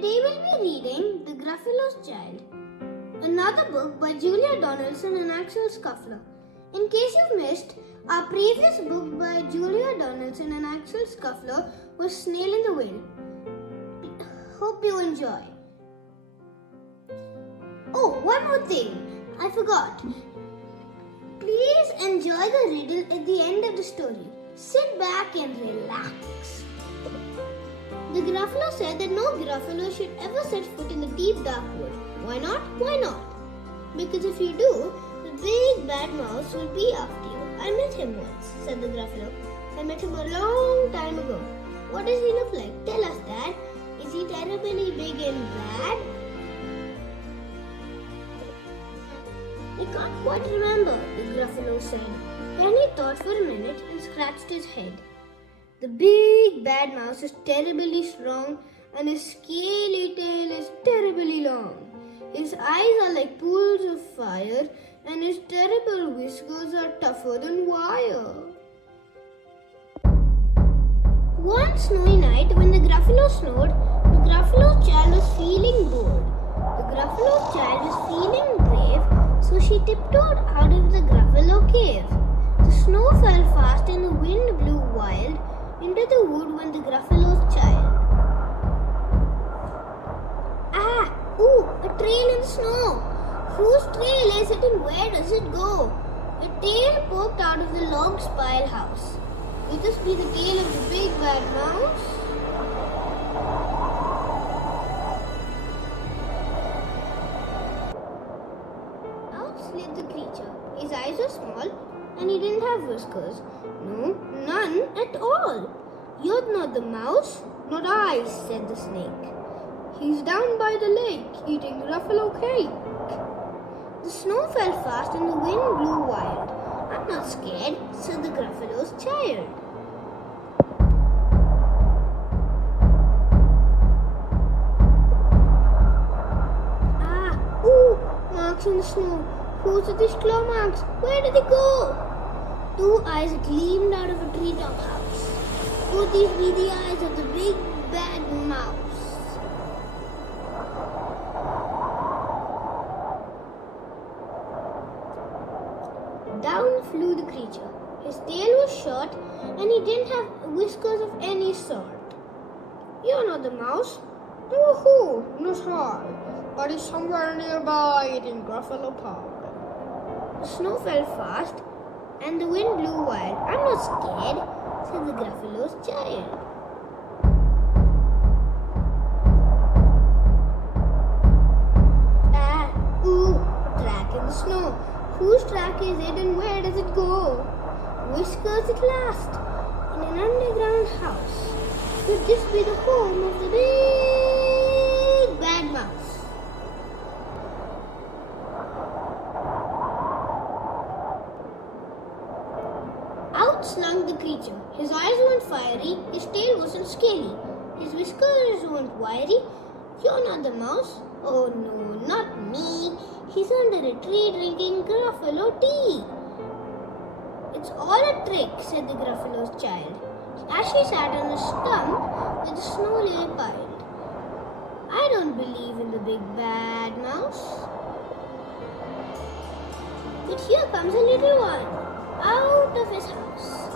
Today we'll be reading The Gruffalo's Child, another book by Julia Donaldson and Axel Scuffler. In case you've missed, our previous book by Julia Donaldson and Axel Scuffler was Snail in the Wind. Hope you enjoy. Oh, one more thing, I forgot. Please enjoy the riddle at the end of the story. Sit back and relax. The Gruffalo said that no Gruffalo should ever set foot in the deep dark wood. Why not? Why not? Because if you do, the big bad mouse will be after you. I met him once, said the Gruffalo. I met him a long time ago. What does he look like? Tell us, Dad. Is he terribly big and bad? I can't quite remember, the Gruffalo said. Then he thought for a minute and scratched his head. The big bad mouse is terribly strong and his scaly tail is terribly long. His eyes are like pools of fire and his terrible whiskers are tougher than wire. One snowy night when the Gruffalo snored, the Gruffalo's child was feeling bored. The Gruffalo's child was feeling brave, so she tiptoed out of the Gruffalo cave. The snow fell fast and the wind blew wild into the wood when the Gruffalo's child. A trail in the snow. Whose trail is it and where does it go? A tail poked out of the log spile house. Could this be the tail of the big bad mouse? Out slid the creature. His eyes were small and he didn't have whiskers. No, none at all. You're not the mouse, not I, said the snake. He's down by the lake, eating Gruffalo cake. The snow fell fast and the wind blew wild. I'm not scared, said the Gruffalo's child. Marks in the snow. Whose are these claw marks? Where did they go? Two eyes gleamed out of a treetop house. Could these be the eyes of the big bad mouse? Down flew the creature. His tail was short and he didn't have whiskers of any sort. You're not the mouse. Woohoo! Not I, but he's somewhere nearby eating Gruffalo powder. The snow fell fast and the wind blew wild. I'm not scared, said the Gruffalo's child. A track in the snow. Whose track is it and where does it go? Whiskers at last, in an underground house. Could this be the home of the big bad mouse? Out slunk the creature. His eyes weren't fiery, his tail wasn't scaly, his whiskers weren't wiry. You're not the mouse. Oh no, not me. He's under a tree drinking Gruffalo tea. It's all a trick, said the Gruffalo's child, as she sat on a stump with the snow lay piled. I don't believe in the big bad mouse. But here comes a little one, out of his house.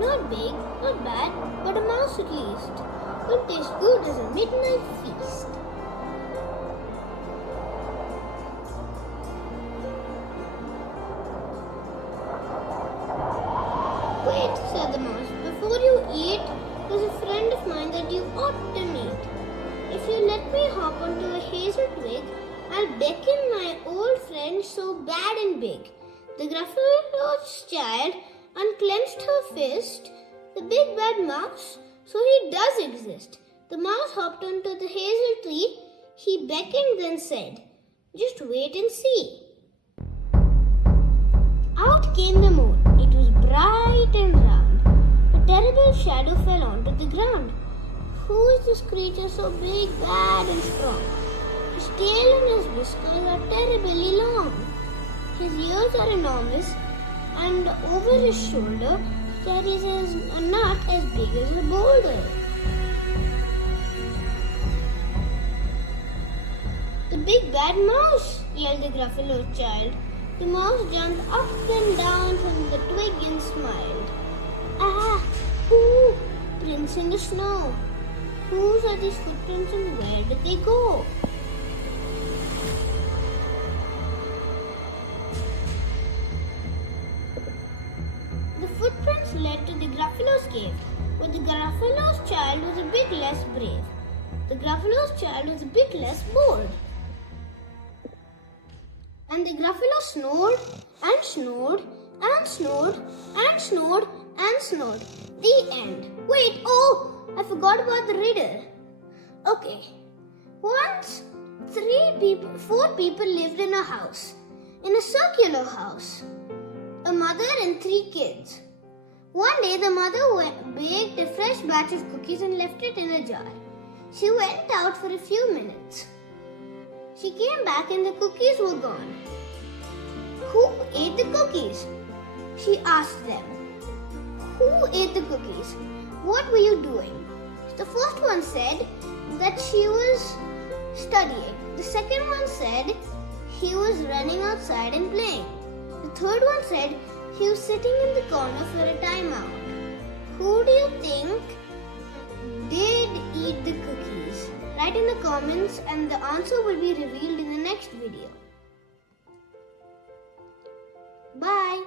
Not big, not bad, but a mouse at least. Could taste good as a midnight feast. Wait, said the mouse, before you eat, there's a friend of mine that you ought to meet. If you let me hop onto a hazel twig, I'll beckon my old friend so bad and big. The Gruffalo's child unclenched her fist. The big bad mouse, so he does exist. The mouse hopped onto the hazel tree. He beckoned then said, just wait and see. Out came the moon. It was bright and round. A terrible shadow fell onto the ground. Who is this creature so big, bad and strong? His tail and his whiskers are terribly long. His ears are enormous and over his shoulder carries a nut as big as a boulder. The big bad mouse, yelled the Gruffalo child. The mouse jumped up and down from the twig and smiled. Ah! Ooh! Prints in the snow. Whose are these footprints and where did they go? The footprints led to the Gruffalo's cave, but the Gruffalo's child was a bit less brave. The Gruffalo's child was a bit less bold. And the Gruffalo snored and snored and snored and snored and snored. The end. Wait, I forgot about the riddle. Okay. Once, 4 people lived in a house, in a circular house. A mother and 3 kids. One day, the mother baked a fresh batch of cookies and left it in a jar. She went out for a few minutes. She came back and the cookies were gone. Who ate the cookies? She asked them. Who ate the cookies? What were you doing? The first one said that she was studying. The second one said he was running outside and playing. The third one said he was sitting in the corner for a timeout. Who do you think did eat the cookies? Write in the comments and the answer will be revealed in the next video. Bye.